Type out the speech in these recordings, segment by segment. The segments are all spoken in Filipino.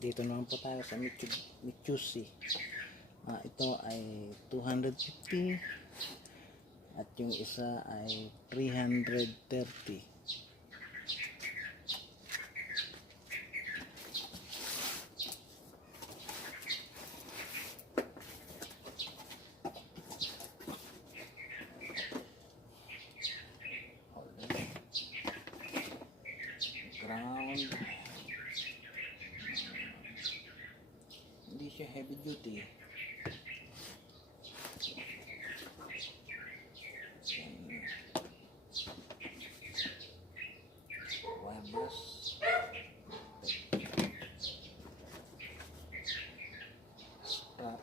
Dito naman po tayo sa Mitsubishi. Ito ay 250 at yung isa ay 330. Ground, hindi siya heavy duty. Wireless. Strap.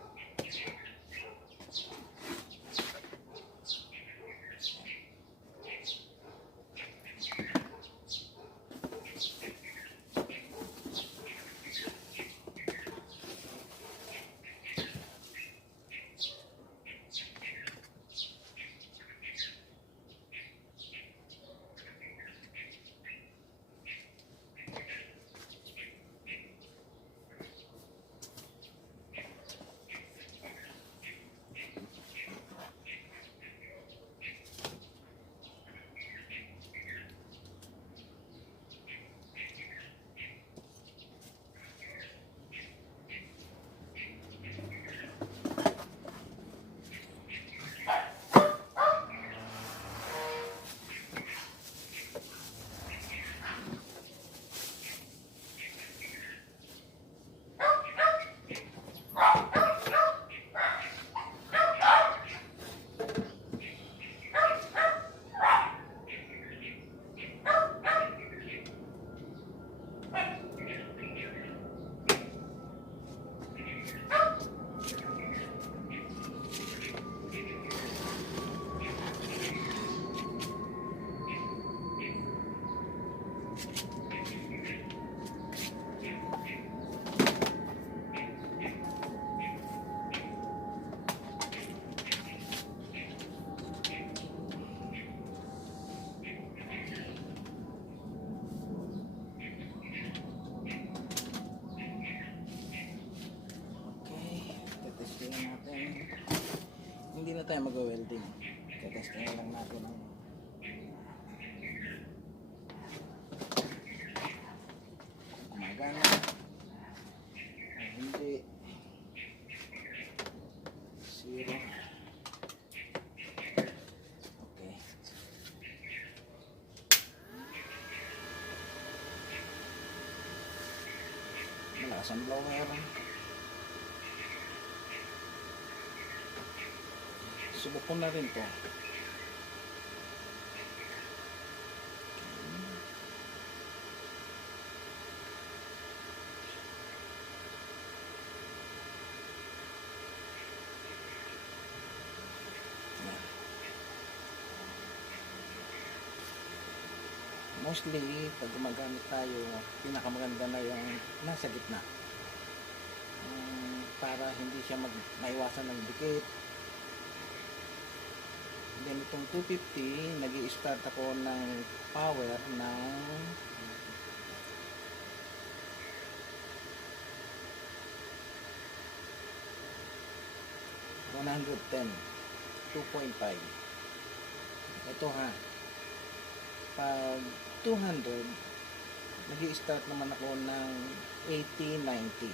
Hindi na tayo mag-welding. Tetestingin lang natin ang gumagana o hindi. Zero. Okay. Malakas ang blower. Subok ko na rin to. Mostly, pag gumagamit tayo, pinakamaganda na yung nasa gitna. Para hindi siya maiwasan ng dikit. Then itong 250, nag-i-start ako ng power ng 110, 2.5. Ito ha. Pag 200, nag-i-start naman ako ng 80, 90.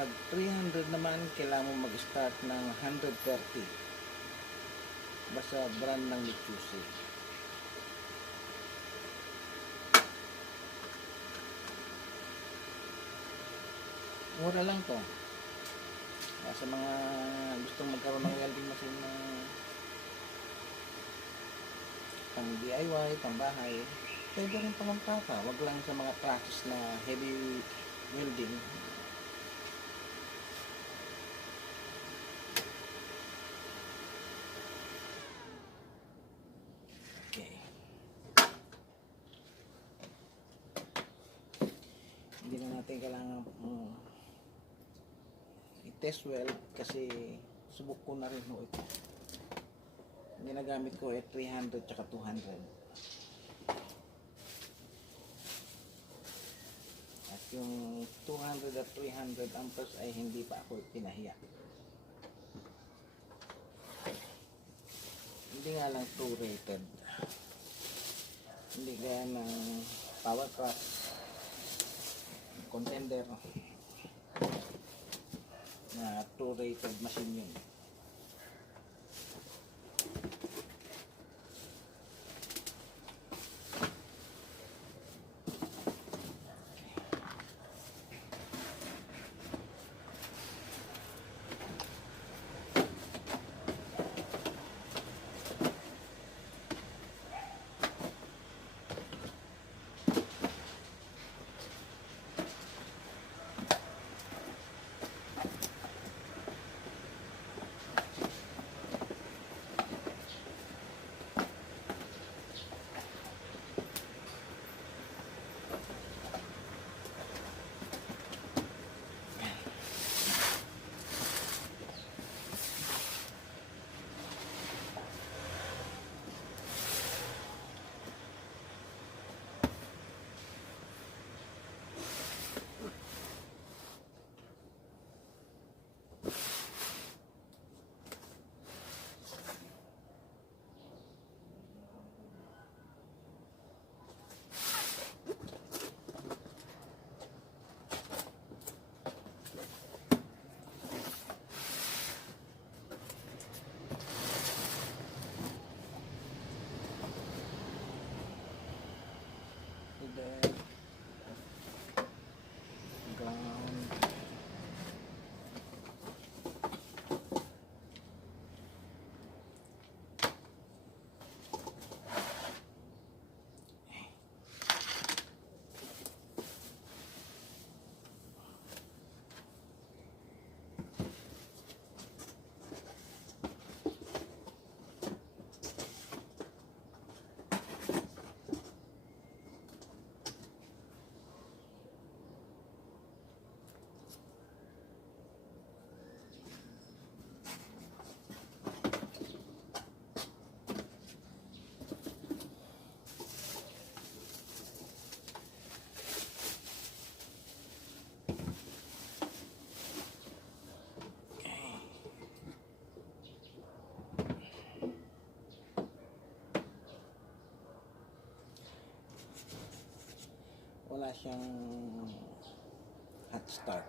Pag 300 naman, kailangan mo mag-start ng 130. Basta brand ng Mitsubishi. Mura lang to. Sa mga gustong magkaroon ng welding machine na pang DIY, pang bahay, pwede rin palang paka. Wag lang sa mga practice na heavy welding. Hindi na natin kailangan i-test weld kasi subok ko na rin ito. Ginagamit ko 300 tsaka 200. yung 200 at 300 amperes ay hindi pa ako pinahiya. Hindi nga lang 2 rated. Hindi gaya ng power craft, contender na 2 rated machine yun. Then ground. Wala siyang hot start.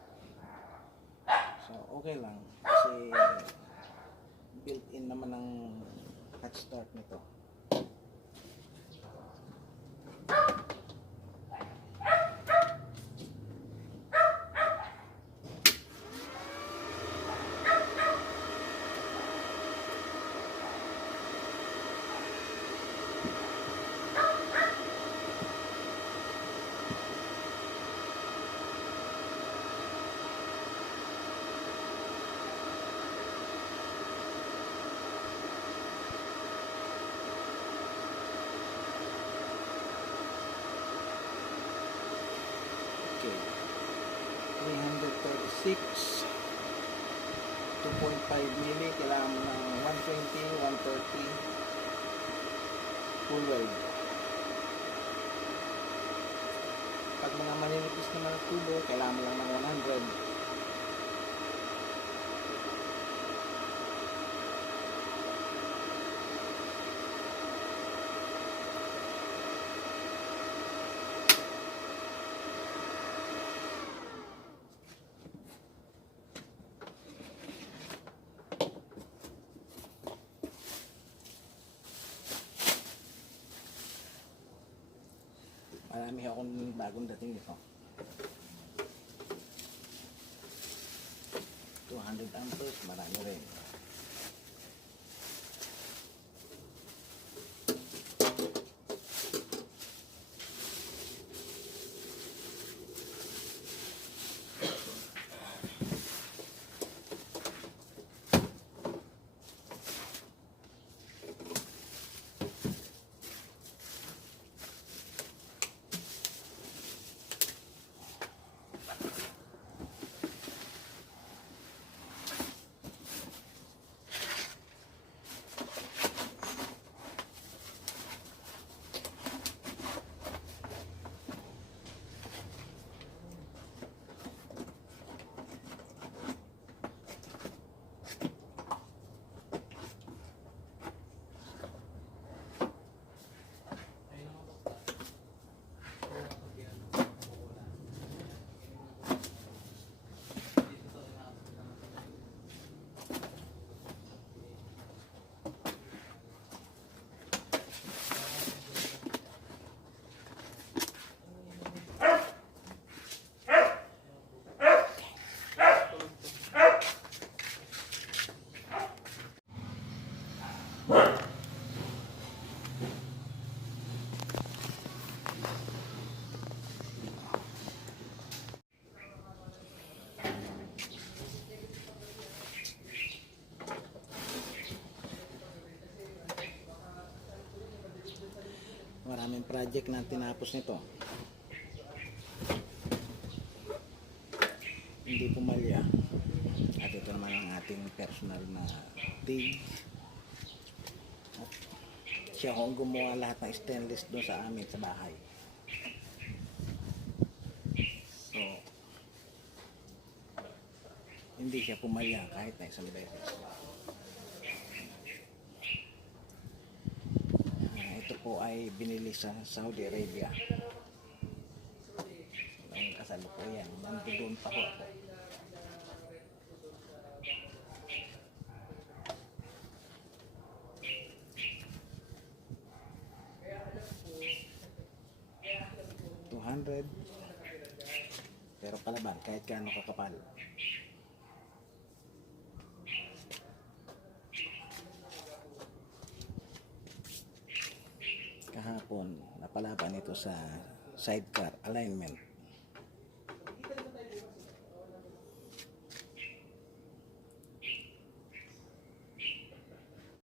So, okay lang. Kasi built-in naman ang hot start nito. Okay. 336 2.5 mili, kailangan mo ng 120, 130 full weld. Pag mga maninipis naman ang tubo, kailangan mo lang ng 100. Marami akong bagong dating ito. 200 amperes, marami rin. project na tinapos nito. Hindi pumalya. At ito naman ang ating personal na TIG. At siya ho ang gumawa lahat ng stainless doon sa amin sa bahay. So, hindi siya pumalya kahit na isang beses. Ito po ay binili sa Saudi Arabia. Ang kasalukuyan, nandoon pa ho ako. $200 pero palaban kahit gaano kakapal. Kahapon napalaban ito sa sidecar alignment.